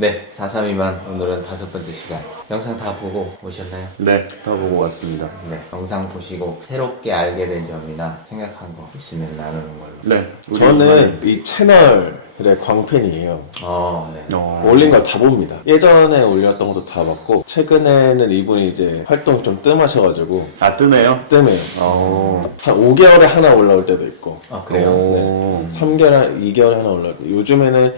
네, 432만 오늘은 5번째 시간. 영상 다 보고 오셨나요? 네, 다 보고 왔습니다. 네, 영상 보시고 새롭게 알게 된 점이나 생각한 거 있으면 나누는 걸로. 네, 저는 이 채널의 광팬이에요. 네. 올린 걸 다 봅니다. 예전에 올렸던 것도 다 봤고, 최근에는 이분이 이제 활동이 좀 뜸하셔가지고, 뜨네요. 뜸해요. 한 5개월에 하나 올라올 때도 있고, 아, 그래요? 오. 3개월, 2개월에 하나 올라올 때, 요즘에는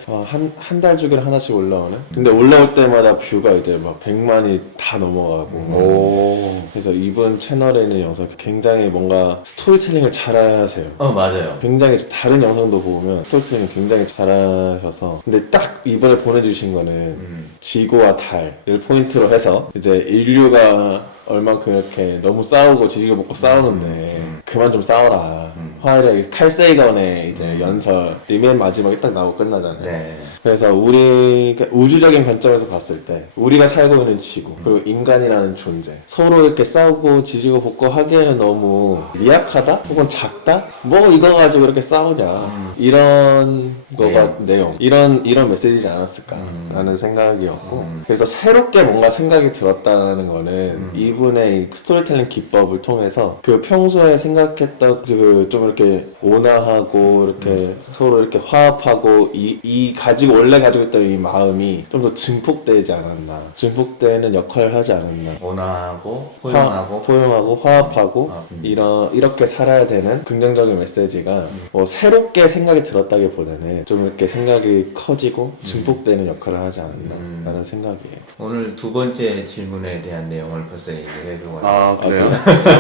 한 달 주기로 하나씩 올라오네? 근데 올라올 때마다 뷰가 이제 막 100만이 다 넘어가고, 오. 그래서 이분 채널에 있는 영상 굉장히 뭔가 스토리텔링을 잘 하세요. 맞아요. 굉장히 다른 영상도 보면 스토리텔링 굉장히 잘하셔서 근데 딱 이번에 보내주신 거는 지구와 달을 포인트로 해서 이제 인류가 얼만큼 이렇게 너무 싸우고 지지고 볶고 싸우는데 그만 좀 싸워라. 화이트 칼세이건의 이제 연설이 맨 마지막에 딱 나오고 끝나잖아요. 네. 그래서 우리가 우주적인 관점에서 봤을 때 우리가 살고 있는 지구 그리고 인간이라는 존재 서로 이렇게 싸우고 지지고 볶고 하기에는 너무 미약하다? 혹은 작다? 뭐 이거 가지고 이렇게 싸우냐 이런 거가 내용 이런 메시지지 않았을까 라는 생각이었고 그래서 새롭게 뭔가 생각이 들었다는 거는 이분의 이 스토리텔링 기법을 통해서 그 평소에 생각했던 그 좀 이렇게 온화하고 이렇게 서로 이렇게 화합하고 이 원래 가지고 있던 이 마음이 좀 더 증폭되지 않았나 증폭되는 역할을 하지 않았나 온화하고 포용하고 포용하고 화합하고 이렇게 살아야 되는 긍정적인 메시지가 뭐 새롭게 생각이 들었다기보다는 좀 이렇게 생각이 커지고 증폭되는 역할을 하지 않았나 라는 생각이에요. 오늘 두 번째 질문에 대한 내용을 벌써 얘기해 주고 아, 그래요?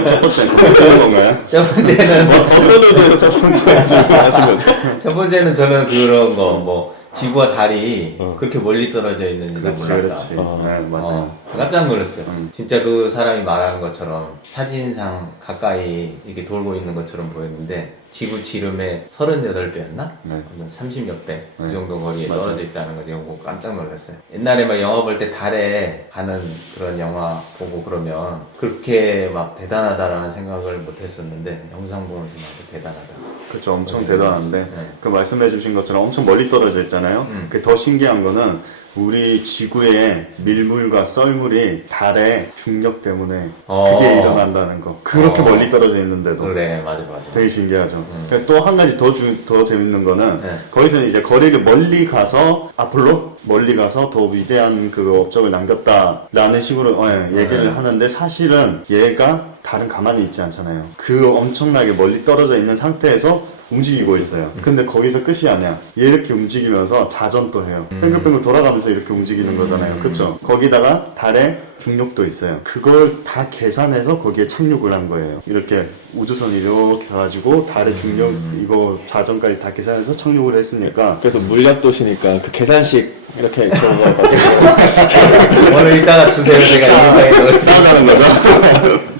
첫 번째 그런 건가요? 첫 번째는 어떤 의도에서 첫 번째 하신 거죠? 첫 번째는 저는 그런 거 뭐 지구와 달이 그렇게 멀리 떨어져 있는지도 그렇지, 몰랐다. 그렇지. 네, 맞아요. 깜짝 놀랐어요. 진짜 그 사람이 말하는 것처럼 사진상 가까이 이렇게 돌고 있는 것처럼 보였는데 지구 지름의 38배였나? 네. 30몇 배. 그 네. 정도 거리에 맞아요. 떨어져 있다는 거 제가 보고 깜짝 놀랐어요. 옛날에 막 영화 볼 때 달에 가는 그런 영화 보고 그러면 그렇게 막 대단하다라는 생각을 못 했었는데 영상 보면서 막 대단하다. 그렇죠. 엄청 대단한데 네. 그 말씀해주신 것처럼 엄청 멀리 떨어져 있잖아요. 그 더 신기한 거는 우리 지구의 밀물과 썰물이 달의 중력 때문에 그게 일어난다는 거. 그렇게 멀리 떨어져 있는데도 그래, 맞아. 되게 신기하죠. 또 한 가지 더 재밌는 거는 네. 거기서는 이제 거리를 멀리 가서 앞으로 멀리 가서 더 위대한 그 업적을 남겼다라는 식으로 얘기를 하는데 사실은 얘가 달은 가만히 있지 않잖아요. 그 엄청나게 멀리 떨어져 있는 상태에서 움직이고 있어요. 근데 거기서 끝이 아니야. 얘 이렇게 움직이면서 자전도 해요. 뱅글뱅글 돌아가면서 이렇게 움직이는 거잖아요. 그쵸? 거기다가 달에 중력도 있어요. 그걸 다 계산해서 거기에 착륙을 한 거예요. 이렇게 우주선이 이렇게 가지고 달의 중력 이거 자전까지 다 계산해서 착륙을 했으니까 그래서 물리학 도시니까 그 계산식 이렇게 적어가지고 오늘 이따가 주세요. 제가 영상에 넣을 싸우자는 거죠.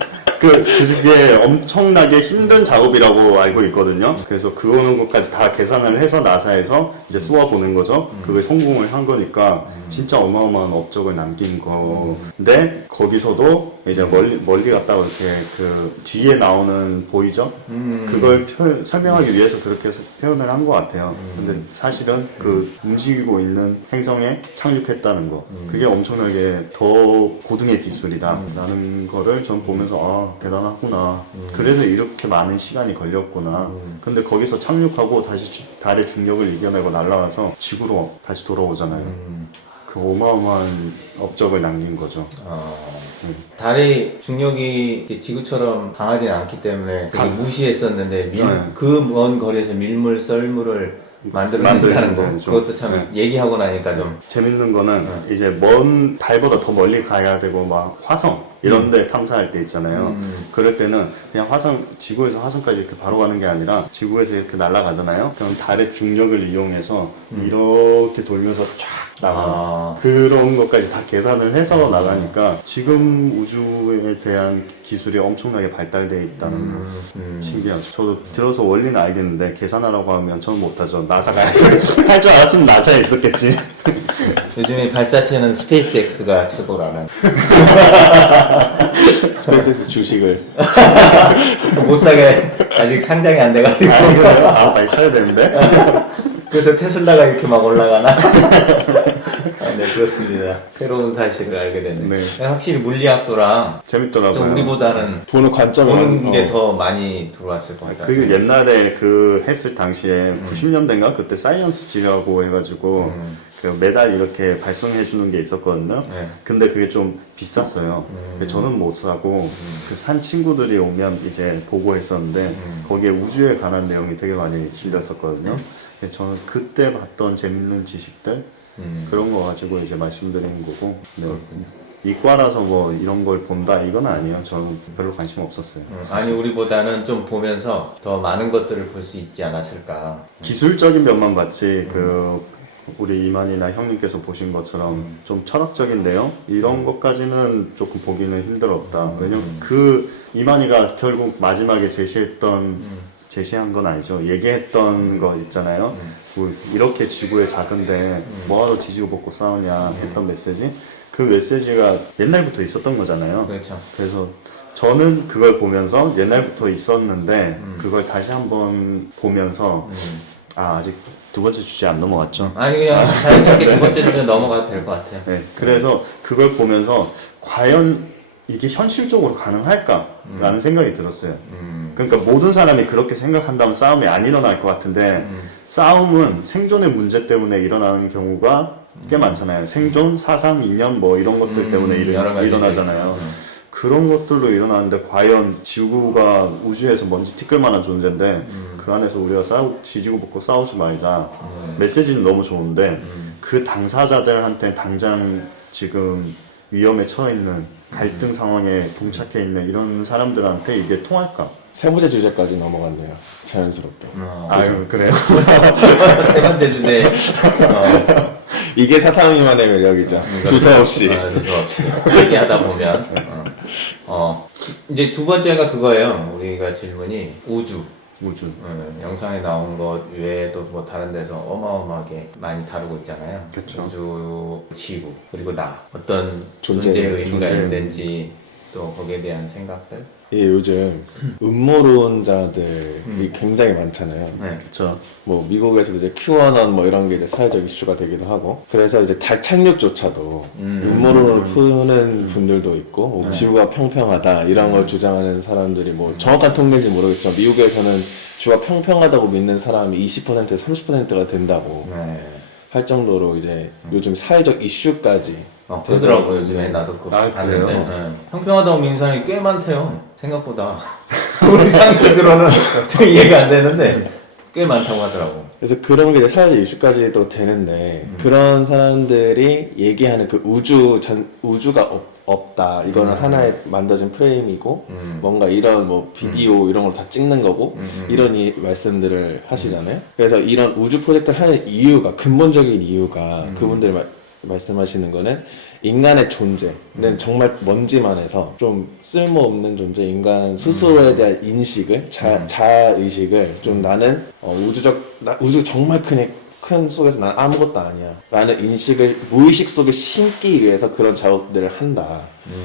그게 엄청나게 힘든 작업이라고 알고 있거든요. 그래서 그거는 것까지 다 계산을 해서 나사에서 이제 쏘아보는 거죠. 그게 성공을 한 거니까 진짜 어마어마한 업적을 남긴 건데 거기서도 이제 멀리 갔다가 이렇게 그 뒤에 나오는 보이죠? 그걸 설명하기 위해서 그렇게 표현을 한 것 같아요. 근데 사실은 그 움직이고 있는 행성에 착륙했다는 거. 그게 엄청나게 더 고등의 기술이다라는 거를 전 보면서 대단하구나. 그래서 이렇게 많은 시간이 걸렸구나. 근데 거기서 착륙하고 다시 달의 중력을 이겨내고 날아가서 지구로 다시 돌아오잖아요. 그 어마어마한 업적을 남긴 거죠. 달의 중력이 지구처럼 강하지는 않기 때문에 되게 무시했었는데 네. 그 먼 거리에서 밀물, 썰물을 만들어낸다는 거. 좀. 그것도 참 얘기하고 나니까 좀 재밌는 거는 이제 먼 달보다 더 멀리 가야 되고 막 화성 이런 데 탐사할 때 있잖아요. 그럴 때는 그냥 지구에서 화성까지 이렇게 바로 가는 게 아니라 지구에서 이렇게 날아가잖아요. 그럼 달의 중력을 이용해서 이렇게 돌면서 쫙 나가요. 그런 것까지 다 계산을 해서 나가니까 지금 우주에 대한 기술이 엄청나게 발달되어 있다는 거 신기하죠. 저도 들어서 원리는 알겠는데 계산하라고 하면 저는 못하죠. 나사 가야죠. 할 줄 알았으면 나사에 있었겠지. 요즘에 발사체는 스페이스X가 최고라는. 스페이스X 주식을 못 사게 아직 상장이 안 돼가지고. 빨리 사야 되는데. 그래서 테슬라가 이렇게 막 올라가나? 네, 그렇습니다. 새로운 사실을 알게 됐네요. 네. 확실히 물리학도랑 재밌더라고요. 좀 우리보다는 보는 관점이 보는 게 어. 더 많이 들어왔을 것 같아요. 그 옛날에 그 했을 당시에 90년대인가 그때 사이언스 지라고 해가지고 그 매달 이렇게 발송해 주는 게 있었거든요. 네. 근데 그게 좀 비쌌어요. 근데 저는 못 사고 그 산 친구들이 오면 이제 보고 했었는데 거기에 우주에 관한 내용이 되게 많이 실렸었거든요. 근데 저는 그때 봤던 재밌는 지식들 그런 거 가지고 이제 말씀드리는 거고. 네. 이과라서 뭐 이런 걸 본다 이건 아니에요. 저는 별로 관심 없었어요. 아니 우리보다는 좀 보면서 더 많은 것들을 볼 수 있지 않았을까. 기술적인 면만 봤지 그 우리 이만이나 형님께서 보신 것처럼 좀 철학적인 내용 이런 것까지는 조금 보기는 힘들었다. 왜냐면 그 이만이가 결국 마지막에 제시한 건 아니죠. 얘기했던 거 있잖아요. 뭐 이렇게 지구에 작은데 뭐하러 지지고 볶고 싸우냐 했던 메시지. 그 메시지가 옛날부터 있었던 거잖아요. 그렇죠. 그래서 저는 그걸 보면서 옛날부터 있었는데 그걸 다시 한번 보면서 아직 두 번째 주제 안 넘어갔죠. 아니 그냥 자연스럽게 두 번째 주제 넘어가도 될 것 같아요. 네, 그래서 그걸 보면서 과연 이게 현실적으로 가능할까라는 생각이 들었어요. 그러니까 모든 사람이 그렇게 생각한다면 싸움이 안 일어날 것 같은데 싸움은 생존의 문제 때문에 일어나는 경우가 꽤 많잖아요. 생존, 사상, 이념 뭐 이런 것들 때문에 여러 가지 일어나잖아요. 있죠. 그런 것들로 일어나는데 과연 지구가 우주에서 먼지 티끌만한 존재인데 그 안에서 우리가 지지고 볶고 싸우지 말자. 메시지는 너무 좋은데 그 당사자들한테 당장 지금 위험에 처해 있는 갈등 상황에 봉착해 있는 이런 사람들한테 이게 통할까? 세 번째 주제까지 넘어갔네요. 자연스럽게. 아유 그래요. 세 번째 주제 이게 사상이만의 매력이죠. 두서없이. 두서없이 얘기하다 보면 이제 두 번째가 그거예요. 우리가 질문이 우주. 영상에 나온 것 외에도 뭐 다른 데서 어마어마하게 많이 다루고 있잖아요. 그쵸. 우주, 지구, 그리고 나. 어떤 존재, 존재의 의미가 존재. 있는지 또 거기에 대한 생각들. 예, 요즘 음모론자들이 굉장히 많잖아요. 네. 그렇죠. 뭐 미국에서도 이제 QAnon 뭐 이런 게 이제 사회적 이슈가 되기도 하고 그래서 이제 달 착륙조차도 음모론을 푸는 분들도 있고 뭐 지구가 평평하다 이런 걸 주장하는 사람들이 뭐 정확한 통계인지 모르겠지만 미국에서는 지구가 평평하다고 믿는 사람이 20%에서 30%가 된다고 네. 할 정도로 이제 요즘 사회적 이슈까지 그러더라고요. 요즘에 나도 그거 아, 봤는데 그래요? 네. 평평하다고 믿는 사람이 꽤 많대요. 생각보다 우리 상식으로는 좀 이해가 안 되는데 꽤 많다고 하더라고. 그래서 그런 게 이제 사회적 이슈까지도 되는데 그런 사람들이 얘기하는 그 우주가 없다. 이거는 하나의 만들어진 프레임이고 뭔가 이런 뭐 비디오 이런 걸 다 찍는 거고 이런 말씀들을 하시잖아요. 그래서 이런 우주 프로젝트를 하는 이유가 근본적인 이유가 그분들이 말씀하시는 거는 인간의 존재는 정말 먼지만해서 좀 쓸모없는 존재, 인간 스스로에 대한 인식을, 자아의식을 좀 나는 우주 정말 큰 속에서 난 아무것도 아니야 라는 인식을 무의식 속에 심기 위해서 그런 작업들을 한다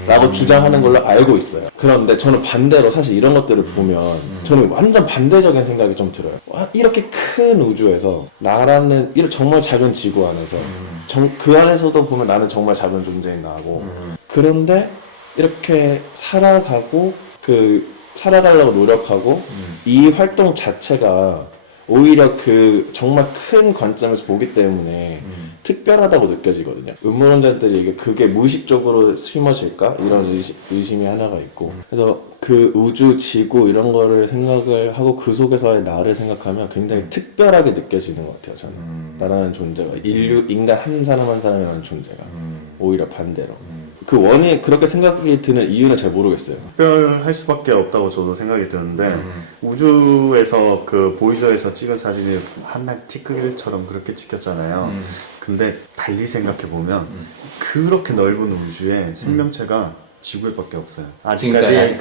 라고 주장하는 걸로 알고 있어요. 그런데 저는 반대로 사실 이런 것들을 보면 저는 완전 반대적인 생각이 좀 들어요. 와, 이렇게 큰 우주에서 나라는 정말 작은 지구 안에서 그 안에서도 보면 나는 정말 작은 존재인 나고 그런데 이렇게 살아가고 살아가려고 노력하고 이 활동 자체가 오히려 그 정말 큰 관점에서 보기 때문에 특별하다고 느껴지거든요. 음모론자들이 그게 무의식적으로 심어질까? 이런 의심이 하나가 있고. 그래서 그 우주, 지구 이런 거를 생각을 하고 그 속에서의 나를 생각하면 굉장히 특별하게 느껴지는 것 같아요. 저는 나라는 존재가 인간 한 사람 한 사람이라는 존재가 오히려 반대로. 그 원이 그렇게 생각이 드는 이유는 잘 모르겠어요. 특별할 수밖에 없다고 저도 생각이 드는데 우주에서 그 보이저에서 찍은 사진이 한날 티끌처럼 그렇게 찍혔잖아요. 근데 달리 생각해 보면 그렇게 넓은 우주에 생명체가 지구에밖에 없어요. 아직까지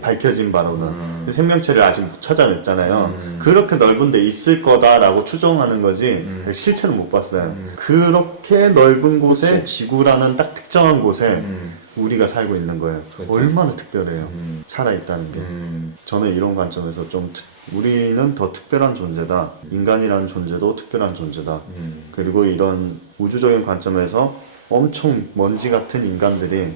밝혀진 바로는 생명체를 아직 못 찾아냈잖아요. 그렇게 넓은데 있을 거다라고 추정하는 거지 실체는 못 봤어요. 그렇게 넓은 곳에 지구라는 딱 특정한 곳에 우리가 살고 있는 거예요. 그렇죠. 얼마나 특별해요. 살아있다는 게. 저는 이런 관점에서 우리는 더 특별한 존재다. 인간이라는 존재도 특별한 존재다. 그리고 이런 우주적인 관점에서 엄청 먼지 같은 인간들이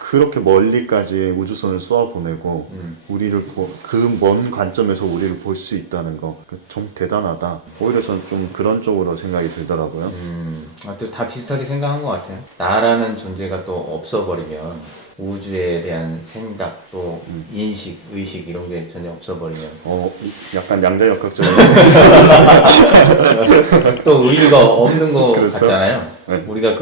그렇게 멀리까지 우주선을 쏘아보내고 우리를 그 먼 관점에서 우리를 볼 수 있다는 거 좀 대단하다. 오히려 저는 좀 그런 쪽으로 생각이 들더라고요. 다 비슷하게 생각한 것 같아요. 나라는 존재가 또 없어버리면 우주에 대한 생각, 또 인식, 의식 이런 게 전혀 없어버리면 약간 양자역학적인 또 의미가 없는 것 그렇죠. 같잖아요. 네. 우리가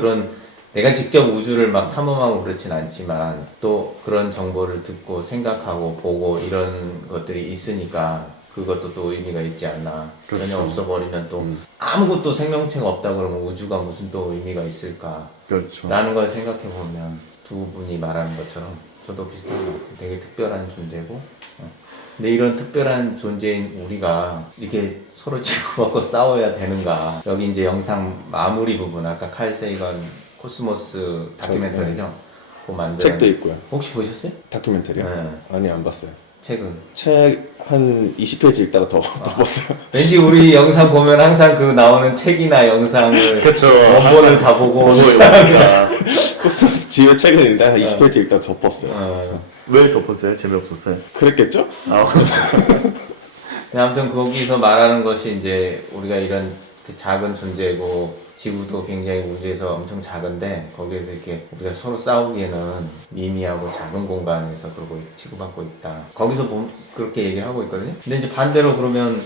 내가 직접 우주를 막 탐험하고 그렇진 않지만 또 그런 정보를 듣고 생각하고 보고 이런 것들이 있으니까 그것도 또 의미가 있지 않나. 그렇죠. 전혀 없어버리면 또 아무것도 생명체가 없다 그러면 우주가 무슨 또 의미가 있을까. 그렇죠. 라는 걸 생각해 보면 두 분이 말하는 것처럼 저도 비슷한 것 같아요. 되게 특별한 존재고. 근데 이런 특별한 존재인 우리가 이렇게 서로 치고받고 싸워야 되는가. 여기 이제 영상 마무리 부분, 아까 칼 세이건 코스모스 다큐멘터리죠? 그거 만든. 책도 있고요. 혹시 보셨어요? 다큐멘터리요? 네. 아니 안 봤어요. 책은? 책 한 20페이지 읽다가 더 봤어요. 왠지 우리 영상 보면 항상 그 나오는 책이나 영상을 그쵸. 원본을 다 보고 있습니다. 코스모스 집에 책을 읽는데 한 20페이지 읽다가 접었어요. 왜 덮었어요? 재미없었어요? 그랬겠죠? 아무튼 거기서 말하는 것이 이제 우리가 이런 그 작은 존재고 지구도 굉장히 우주에서 엄청 작은데 거기에서 이렇게 우리가 서로 싸우기에는 미미하고 작은 공간에서 그러고 치고받고 있다. 거기서 그렇게 얘기를 하고 있거든요. 근데 이제 반대로 그러면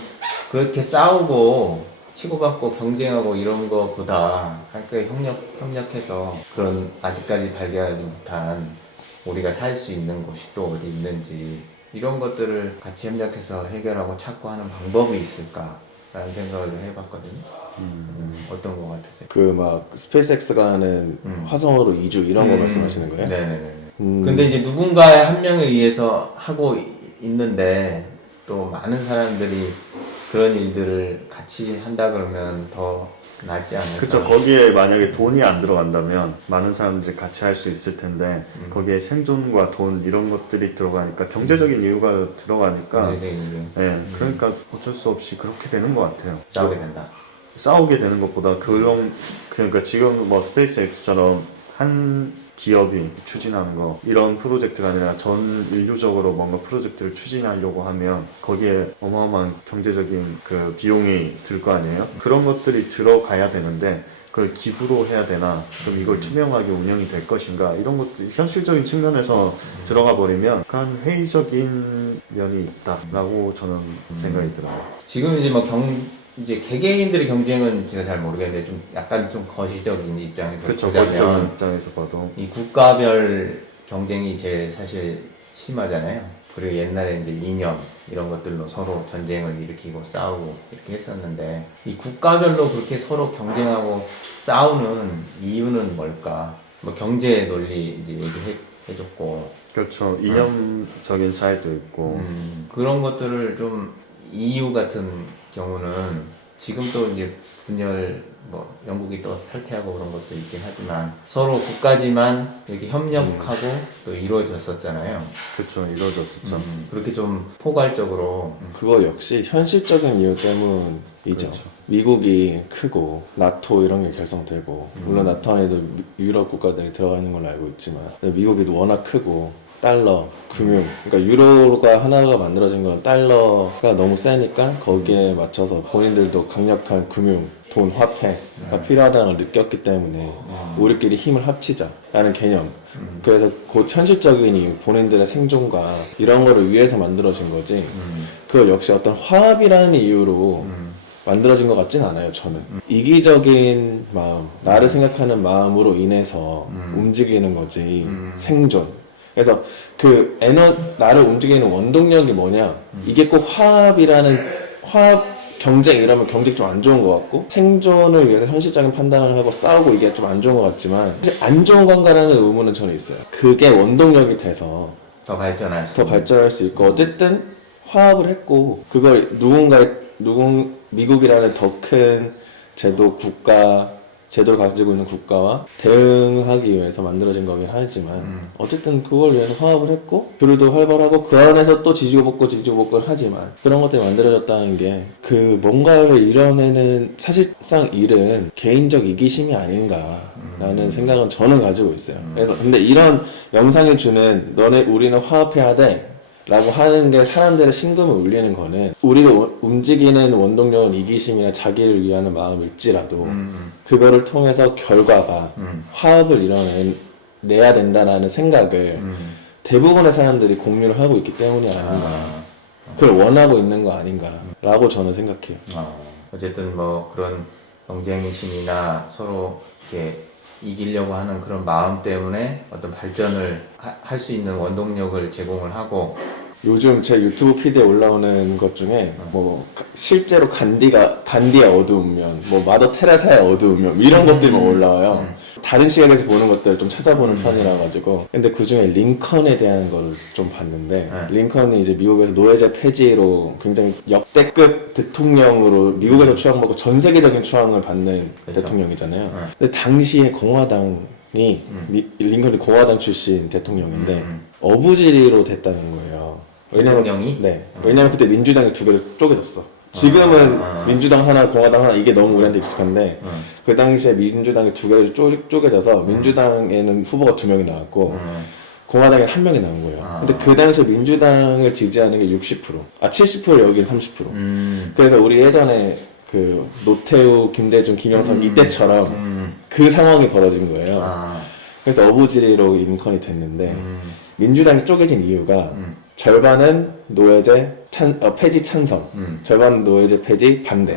그렇게 싸우고 치고받고 경쟁하고 이런 거보다 함께 협력해서 그런 아직까지 발견하지 못한 우리가 살 수 있는 곳이 또 어디 있는지 이런 것들을 같이 협력해서 해결하고 찾고 하는 방법이 있을까라는 생각을 해봤거든요. 어떤 거 같으세요? 그 막 스페이스X가 하는 화성으로 이주 이런 거 말씀하시는 거예요? 네네네. 근데 이제 누군가의 한 명에 의해서 하고 있는데 또 많은 사람들이 그런 일들을 같이 한다 그러면 더 낫지 않을까? 그쵸. 거기에 만약에 돈이 안 들어간다면 많은 사람들이 같이 할 수 있을 텐데 거기에 생존과 돈 이런 것들이 들어가니까 경제적인 이유가 들어가니까 그러니까 어쩔 수 없이 그렇게 되는 것 같아요. 싸우게 된다. 싸우게 되는 것보다 그러니까 지금 뭐 스페이스X처럼 한 기업이 추진하는 거 이런 프로젝트가 아니라 전 인류적으로 뭔가 프로젝트를 추진하려고 하면 거기에 어마어마한 경제적인 그 비용이 들 거 아니에요? 그런 것들이 들어가야 되는데 그걸 기부로 해야 되나? 그럼 이걸 투명하게 운영이 될 것인가? 이런 것도 현실적인 측면에서 들어가 버리면 약간 회의적인 면이 있다라고 저는 생각이 들어요. 지금 이제 이제 개개인들의 경쟁은 제가 잘 모르겠는데 좀 약간 좀 거시적인 입장에서 그렇죠. 보자면 거시적인 입장에서 봐도 이 국가별 경쟁이 제일 사실 심하잖아요. 그리고 옛날에 이제 이념 이런 것들로 서로 전쟁을 일으키고 싸우고 이렇게 했었는데 이 국가별로 그렇게 서로 경쟁하고 싸우는 이유는 뭘까? 뭐 경제 논리 이제 얘기해줬고 그렇죠. 이념적인 차이도 있고 그런 것들을 좀 EU 같은 경우는 지금 또 이제 분열 뭐 영국이 또 탈퇴하고 그런 것도 있긴 하지만 서로 국가지만 이렇게 협력하고 또 이루어졌었잖아요. 그렇죠. 이루어졌었죠. 그렇게 좀 포괄적으로 그거 역시 현실적인 이유 때문이죠. 그렇죠. 미국이 크고 나토 이런 게 결성되고 물론 나토 안에도 유럽 국가들이 들어가 있는 걸로 알고 있지만 미국이 워낙 크고 달러, 금융, 그러니까 유로가 하나가 만들어진 건 달러가 너무 세니까 거기에 맞춰서 본인들도 강력한 금융, 돈, 화폐가 필요하다는 걸 느꼈기 때문에 우리끼리 힘을 합치자라는 개념. 그래서 곧 현실적인 이유, 본인들의 생존과 이런 거를 위해서 만들어진 거지. 그걸 역시 어떤 화합이라는 이유로 만들어진 것 같진 않아요, 저는. 이기적인 마음, 나를 생각하는 마음으로 인해서 움직이는 거지, 생존. 그래서 나를 움직이는 원동력이 뭐냐? 이게 꼭 화합, 경쟁 이러면 경쟁 좀 안 좋은 것 같고, 생존을 위해서 현실적인 판단을 하고 싸우고 이게 좀 안 좋은 것 같지만, 사실 안 좋은 건가라는 의문은 저는 있어요. 그게 원동력이 돼서 더 발전할 수 있고, 어쨌든 화합을 했고, 그걸 미국이라는 더 큰 제도, 국가, 제도를 가지고 있는 국가와 대응하기 위해서 만들어진 거긴 하지만 어쨌든 그걸 위해서 화합을 했고 교류도 활발하고 그 안에서 또 지지고 볶고를 하지만 그런 것들이 만들어졌다는 게 그 뭔가를 이뤄내는 사실상 일은 개인적 이기심이 아닌가라는 생각은 저는 가지고 있어요. 그래서 근데 이런 영상이 주는 우리는 화합해야 돼 라고 하는 게 사람들의 심금을 울리는 거는 우리를 움직이는 원동력은 이기심이나 자기를 위하는 마음일지라도 그거를 통해서 결과가 화합을 이뤄내야 된다라는 생각을 대부분의 사람들이 공유를 하고 있기 때문이 아닌가 그걸 원하고 있는 거 아닌가라고 저는 생각해요. 어쨌든 뭐 그런 경쟁심이나 서로 이렇게 이기려고 하는 그런 마음 때문에 어떤 발전을 할 수 있는 원동력을 제공을 하고 요즘 제 유튜브 피드에 올라오는 것 중에 뭐 실제로 간디의 어두운 면, 뭐 마더 테레사의 어두운 면 이런 것들만 올라와요. 다른 시각에서 보는 것들을 좀 찾아보는 편이라 가지고 근데 그 중에 링컨에 대한 거를 좀 봤는데 링컨이 이제 미국에서 노예제 폐지로 굉장히 역대급 대통령으로 미국에서 추앙받고 전 세계적인 추앙을 받는 그렇죠. 대통령이잖아요. 근데 당시에 공화당이 링컨이 공화당 출신 대통령인데 어부지리로 됐다는 거예요. 대통령이? 네. 왜냐면 그때 민주당이 두 개로 쪼개졌어. 지금은 민주당 하나, 공화당 하나 이게 너무 우리한테 익숙한데 그 당시에 민주당이 두 개로 쪼개져서 민주당에는 후보가 2명이 나왔고 공화당에는 1명이 나온 거예요. 근데 그 당시에 민주당을 지지하는 게 60%. 70% 여긴 30%. 그래서 우리 예전에 그 노태우, 김대중, 김영삼 이때처럼 그 상황이 벌어진 거예요. 그래서 어부지리로 링컨이 됐는데 민주당이 쪼개진 이유가 절반은 노예제 폐지 찬성, 절반은 노예제 폐지 반대.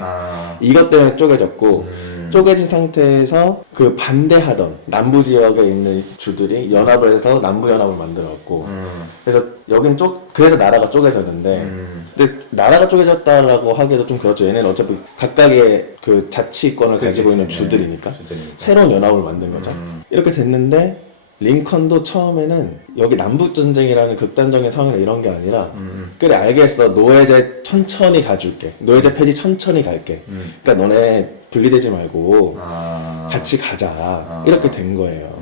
이것 때문에 쪼개졌고 쪼개진 상태에서 그 반대하던 남부 지역에 있는 주들이 연합을 해서 남부 연합을 만들었고 그래서 여긴 그래서 나라가 쪼개졌는데 근데 나라가 쪼개졌다라고 하기도 좀 그렇죠. 얘네는 어차피 각각의 그 자치권을 가지고 있는 주들이니까 새로운 연합을 만든 거죠. 이렇게 됐는데 링컨도 처음에는 여기 남북전쟁이라는 극단적인 상황이나 이런 게 아니라 그래 알겠어 노예제 천천히 가줄게 노예제 폐지 천천히 갈게 그러니까 너네 분리되지 말고 같이 가자 이렇게 된 거예요.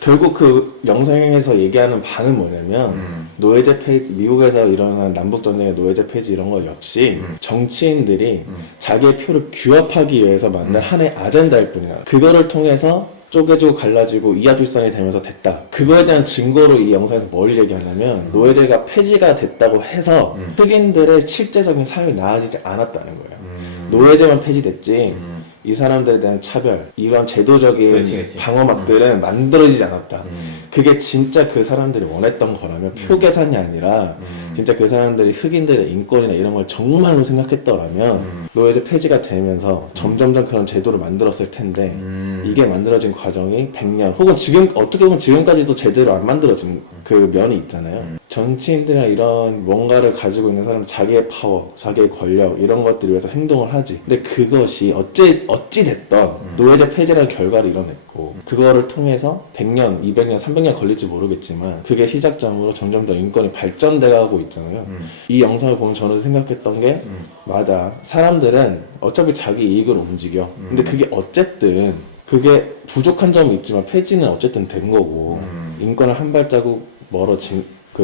결국 그 영상에서 얘기하는 바는 뭐냐면 노예제 폐지 미국에서 일어난 남북전쟁의 노예제 폐지 이런 거 역시 정치인들이 자기의 표를 규합하기 위해서 만든 하나의 아젠다일 뿐이야. 그거를 통해서 쪼개지고 갈라지고 이하둘산이 되면서 됐다. 그거에 대한 증거로 이 영상에서 뭘 얘기하냐면 노예제가 폐지가 됐다고 해서 흑인들의 실제적인 삶이 나아지지 않았다는 거예요. 노예제만 폐지됐지 이 사람들에 대한 차별, 이런 제도적인 그렇지. 방어막들은 만들어지지 않았다. 그게 진짜 그 사람들이 원했던 거라면 표 계산이 아니라 진짜 그 사람들이 흑인들의 인권이나 이런 걸 정말로 생각했더라면 노예제 폐지가 되면서 점점점 그런 제도를 만들었을 텐데 이게 만들어진 과정이 100년 혹은 어떻게 보면 지금까지도 제대로 안 만들어진 그 면이 있잖아요. 정치인들이나 이런 뭔가를 가지고 있는 사람은 자기의 파워, 자기의 권력 이런 것들을 위해서 행동을 하지. 근데 그것이 어찌 됐던 노예제 폐지라는 결과를 이뤄냈고 그거를 통해서 100년, 200년, 300년 걸릴지 모르겠지만 그게 시작점으로 점점 더 인권이 발전돼가고 있잖아요. 이 영상을 보면 저는 생각했던 게 맞아. 사람들은 어차피 자기 이익으로 움직여. 근데 그게 어쨌든 그게 부족한 점이 있지만 폐지는 어쨌든 된 거고 인권을 한 발자국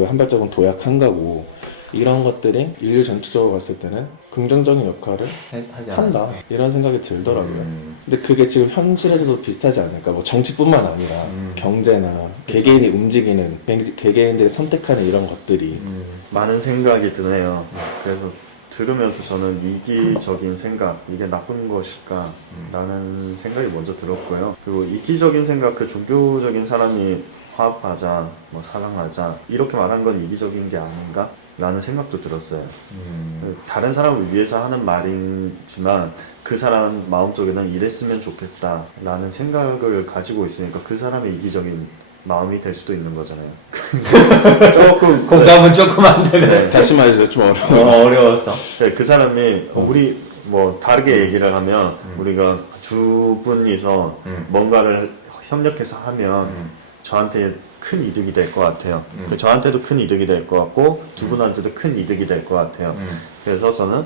한 발자국은 도약한 거고 이런 것들이 인류 전체적으로 봤을 때는 긍정적인 역할을 하지 한다 않았어요. 이런 생각이 들더라고요. 근데 그게 지금 현실에서도 비슷하지 않을까? 뭐 정치뿐만 아니라 경제나 개개인이 움직이는 개개인들이 선택하는 이런 것들이 많은 생각이 드네요. 그래서 들으면서 저는 이기적인 생각, 이게 나쁜 것일까? 라는 생각이 먼저 들었고요. 그리고 이기적인 생각, 그 종교적인 사람이 화합하자, 뭐 사랑하자, 이렇게 말한 건 이기적인 게 아닌가? 라는 생각도 들었어요. 다른 사람을 위해서 하는 말이지만 그 사람 마음속에는 이랬으면 좋겠다 라는 생각을 가지고 있으니까 그 사람의 이기적인 마음이 될 수도 있는 거잖아요. 조금 공감은 조금 안 되네. 다시 말해주세요. 좀 어려워. 어려웠어. 네, 그 사람이 우리 뭐 다르게 얘기를 하면 우리가 두 분이서 뭔가를 협력해서 하면 저한테 큰 이득이 될 것 같아요. 저한테도 큰 이득이 될 것 같고 두 분한테도 큰 이득이 될 것 같아요. 그래서 저는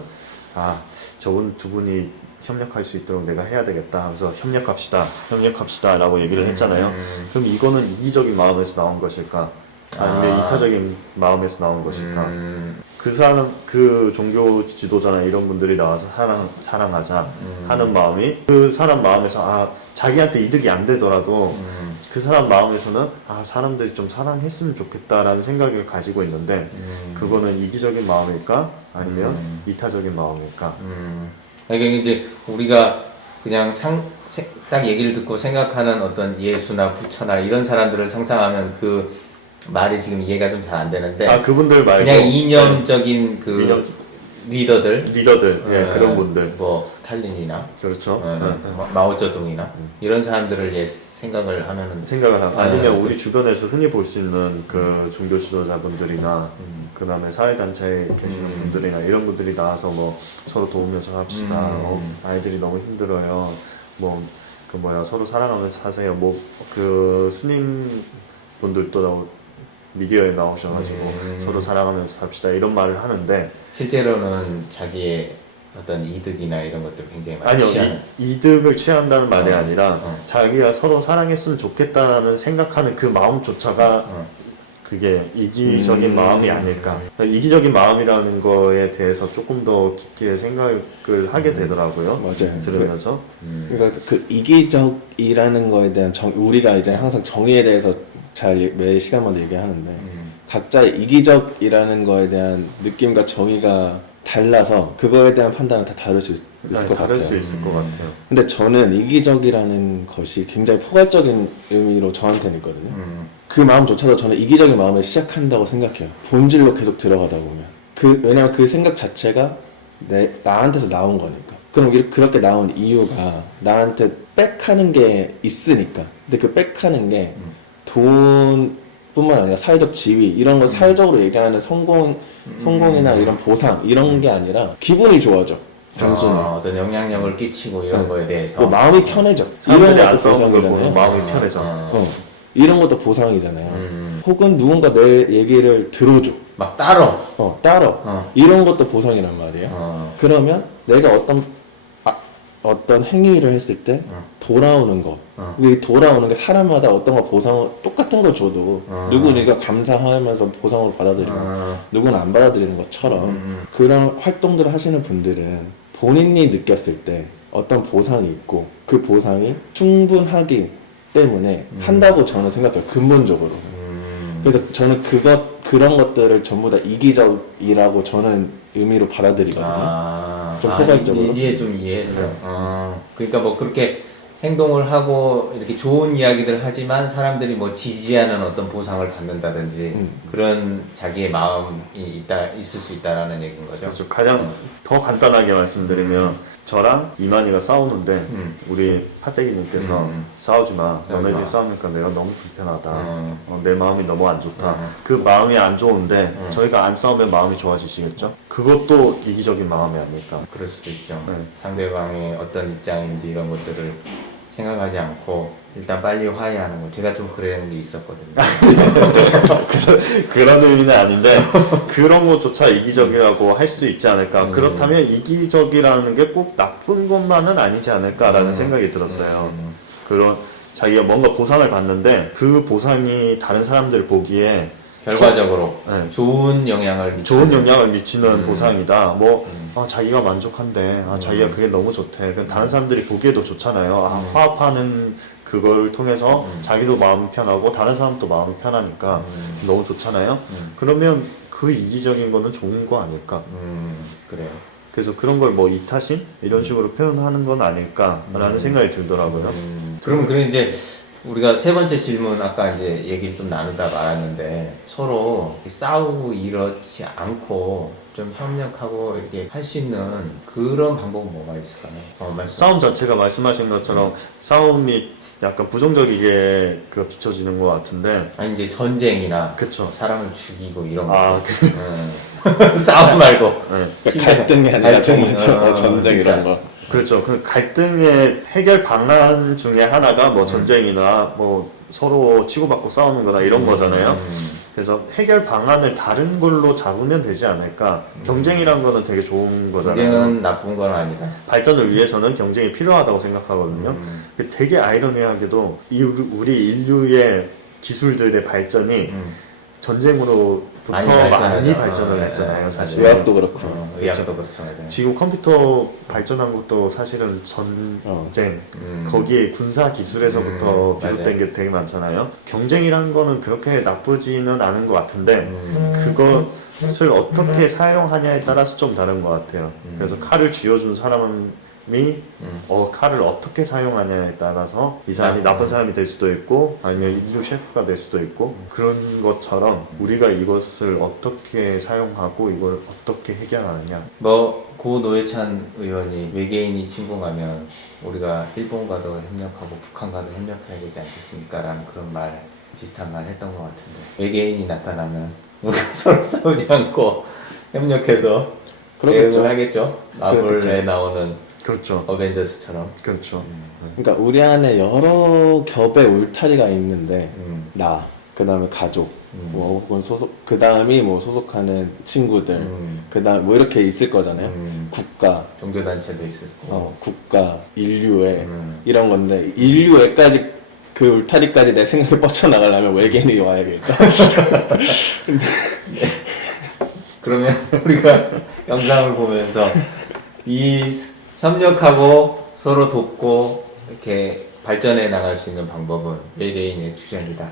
저분 두 분이 협력할 수 있도록 내가 해야 되겠다 하면서 협력합시다 라고 얘기를 했잖아요. 그럼 이거는 이기적인 마음에서 나온 것일까? 아니면 이타적인 마음에서 나온 것일까? 그 사람, 그 종교 지도자나 이런 분들이 나와서 사랑하자 하는 마음이 그 사람 마음에서 자기한테 이득이 안 되더라도 그 사람 마음에서는 사람들이 좀 사랑했으면 좋겠다라는 생각을 가지고 있는데 그거는 이기적인 마음일까? 아니면 이타적인 마음일까? 그러니까 이제 우리가 그냥 딱 얘기를 듣고 생각하는 어떤 예수나 부처나 이런 사람들을 상상하면 그 말이 지금 이해가 좀 잘 안 되는데 그분들 말고 그냥 이념적인 리더들 예, 그런 분들 뭐 스탈린이나 그렇죠. 마오쩌둥이나 이런 사람들을 생각을 하면은 아니면 우리 주변에서 흔히 볼 수 있는 그 종교 지도자분들이나 그 다음에 사회단체에 계시는 분들이나 이런 분들이 나와서 뭐 서로 도우면서 합시다. 아이들이 너무 힘들어요. 서로 사랑하면서 사세요. 그 스님 분들도 미디어에 나오셔가지고 서로 사랑하면서 삽시다 이런 말을 하는데 실제로는 자기의 어떤 이득이나 이런 것들 굉장히 많이 아니요, 이득을 취한다는 말이 아니라 자기가 서로 사랑했으면 좋겠다라는 생각하는 그 마음조차가 그게 이기적인 마음이 아닐까. 그러니까 이기적인 마음이라는 거에 대해서 조금 더 깊게 생각을 하게 되더라고요. 맞아요. 들으면서. 그러니까 그 이기적이라는 거에 대한 우리가 이제 항상 정의에 대해서 매 시간마다 얘기하는데 각자의 이기적이라는 거에 대한 느낌과 정의가 달라서 그거에 대한 판단은 다 다를 수 있을 것 같아요. 다를 수 있을 것 같아요. 근데 저는 이기적이라는 것이 굉장히 포괄적인 의미로 저한테는 있거든요. 그 마음조차도 저는 이기적인 마음을 시작한다고 생각해요. 본질로 계속 들어가다 보면. 왜냐면 그 생각 자체가 나한테서 나온 거니까. 그럼 그렇게 나온 이유가 나한테 빽하는 게 있으니까. 근데 그 빽하는 게 돈뿐만 아니라 사회적 지위 이런 거 사회적으로 얘기하는 성공이나 이런 보상 이런 게 아니라 기분이 좋아져. 단순히 어떤 영향력을 끼치고 이런 거에 대해서 뭐 마음이 편해져. 사람들이 안 싸우는 걸 보면 마음이 편해져. 이런 것도 보상이잖아요. 혹은 누군가 내 얘기를 들어줘. 막 따로 이런 것도 보상이란 말이에요. 그러면 내가 어떤 행위를 했을 때 돌아오는 것. 이 돌아오는 게 사람마다 어떤 거 보상을 똑같은 걸 줘도 누구는 감사하면서 보상으로 받아들이고 누구는 안 받아들이는 것처럼 그런 활동들을 하시는 분들은 본인이 느꼈을 때 어떤 보상이 있고 그 보상이 충분하기 때문에 한다고 저는 생각해요. 근본적으로. 그래서 저는 그런 것들을 전부 다 이기적이라고 저는 의미로 받아들이거든요. 좀 포괄적으로. 이해 좀 이해했어. 그러니까 뭐 그렇게 행동을 하고 이렇게 좋은 이야기들 하지만 사람들이 뭐 지지하는 어떤 보상을 받는다든지 그런 자기의 마음이 있을 수 있다라는 얘기인 거죠. 그렇죠. 가장 더 간단하게 말씀드리면 저랑 이만희가 싸우는데 우리 파떼기님께서 싸우지 마. 너네들이 싸우니까 내가 너무 불편하다. 내 마음이 너무 안 좋다. 그 마음이 안 좋은데 저희가 안 싸우면 마음이 좋아지시겠죠? 그것도 이기적인 마음이 아닐까. 그럴 수도 있죠. 상대방의 어떤 입장인지 이런 것들을 생각하지 않고 일단 빨리 화해하는 거. 제가 좀 그런 게 있었거든요. 그런 의미는 아닌데 그런 것조차 이기적이라고 할 수 있지 않을까. 그렇다면 이기적이라는 게 꼭 나쁜 것만은 아니지 않을까라는 생각이 들었어요. 그런 자기가 뭔가 보상을 받는데 그 보상이 다른 사람들 보기에 결과적으로 좋은 영향을 미치는 보상이다. 자기가 만족한대. 자기가 그게 너무 좋대. 다른 사람들이 보기에도 좋잖아요. 화합하는 그걸 통해서 자기도 마음이 편하고 다른 사람도 마음이 편하니까 너무 좋잖아요. 그러면 그 이기적인 거는 좋은 거 아닐까? 그래요. 그래서 그런 걸 이타심? 이런 식으로 표현하는 건 아닐까라는 생각이 들더라고요. 그럼 이제 우리가 세 번째 질문 아까 이제 얘기를 좀 나누다 말았는데 서로 싸우고 이렇지 않고 좀 협력하고 이렇게 할 수 있는 그런 방법은 뭐가 있을까요? 싸움 자체가 말씀하신 것처럼 싸움이 약간 부정적이게 비춰지는 것 같은데 아니 이제 전쟁이나 그쵸. 사람을 죽이고 이런 거 싸움 말고 갈등이 아니라 정말 전쟁 이런 거. 그렇죠. 그 갈등의 해결 방안 중에 하나가 전쟁이나 서로 치고받고 싸우는 거나 이런 거잖아요. 그래서 해결 방안을 다른 걸로 잡으면 되지 않을까. 경쟁이란 거는 되게 좋은 거잖아요. 경쟁은 나쁜 건 아니다. 발전을 위해서는 경쟁이 필요하다고 생각하거든요. 되게 아이러니하게도 우리 인류의 기술들의 발전이 전쟁으로부터 많이 많이 발전하죠. 발전을 했잖아요, 사실. 의학도 그렇고. 의학도 그렇죠. 맞아요. 지금 컴퓨터 발전한 것도 사실은 전쟁, 거기에 군사 기술에서부터 비롯된 맞아요. 게 되게 많잖아요. 경쟁이란 거는 그렇게 나쁘지는 않은 것 같은데, 그것을 어떻게 사용하냐에 따라서 좀 다른 것 같아요. 그래서 칼을 쥐어준 사람이 칼을 어떻게 사용하냐에 따라서 이 사람이 나쁜 사람이 될 수도 있고 아니면 인류 셰프가 될 수도 있고 그런 것처럼 우리가 이것을 어떻게 사용하고 이걸 어떻게 해결하느냐. 고 노회찬 의원이 외계인이 침공하면 우리가 일본과도 협력하고 북한과도 협력해야 되지 않겠습니까? 라는 그런 말, 비슷한 말 했던 것 같은데 외계인이 나타나면 우리가 서로 싸우지 않고 협력해서 그러겠죠. 대응을 하겠죠. 마블에 그렇겠죠. 나오는 그렇죠. 어벤져스처럼. 그렇죠. 그러니까 우리 안에 여러 겹의 울타리가 있는데 나, 그 다음에 가족, 뭐 혹은 그 다음이 뭐 소속하는 친구들, 그 다음 뭐 이렇게 있을 거잖아요. 국가, 종교단체도 있었고. 국가, 인류애 이런 건데 인류애까지 그 울타리까지 내 생각이 뻗쳐나가려면 외계인이 와야겠죠. 그러면 우리가 영상을 보면서 이 협력하고 서로 돕고 이렇게 발전해 나갈 수 있는 방법은 외계인의 출현이다.